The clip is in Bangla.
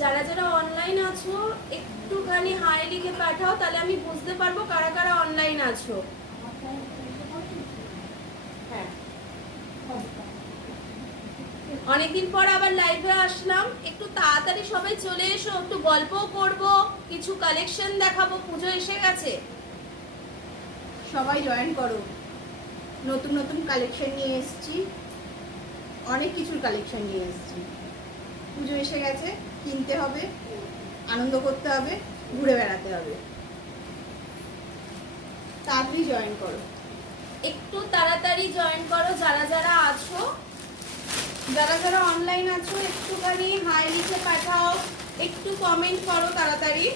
যারা যারা অনলাইন আছো একটুখানি হাই লিখে পাঠাও, তাহলে আমি বুঝতে পারবো কারা কারা অনলাইন আছো। হ্যাঁ, অনেকদিন পর আবার লাইভে আসলাম, একটু তাড়াতাড়ি সবাই চলে এসো, একটু গল্পও করব, কিছু কালেকশন দেখাবো, পুজো এসে গেছে। সবাই জয়েন করো। নতুন নতুন কালেকশন নিয়ে এসেছি, অনেক কিছুর কালেকশন নিয়ে এসেছি। পুজো এসে গেছে, কিনতে হবে, আনন্দ করতে হবে, ঘুরে বেড়াতে হবে। তাড়াতাড়ি জয়েন করো, একটু তাড়াতাড়ি জয়েন করো যারা যারা আছো। যারা যারা অনলাইন আছো একটুখানি হাই লিখে পাঠাও, একটু কমেন্ট করো তাড়াতাড়ি।